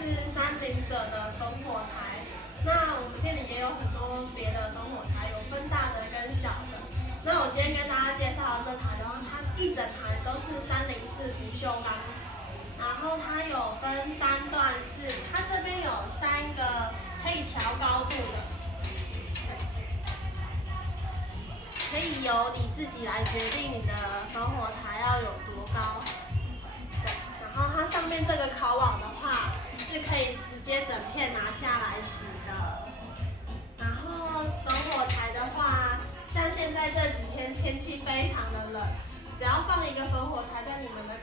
是30者的烽火台。那我们店里也有很多别的烽火台，有分大的跟小的。那我今天跟大家介绍这台的话，它一整台都是304不锈钢，然后它有分3段式，它这边有3个可以调高度的，可以由你自己来决定你的烽火台要有多高。对，然后它上面这个烤网的话，是可以直接整片拿下来洗的。然后烽火台的话，像现在这几天天气非常的冷，只要放一个烽火台在你们的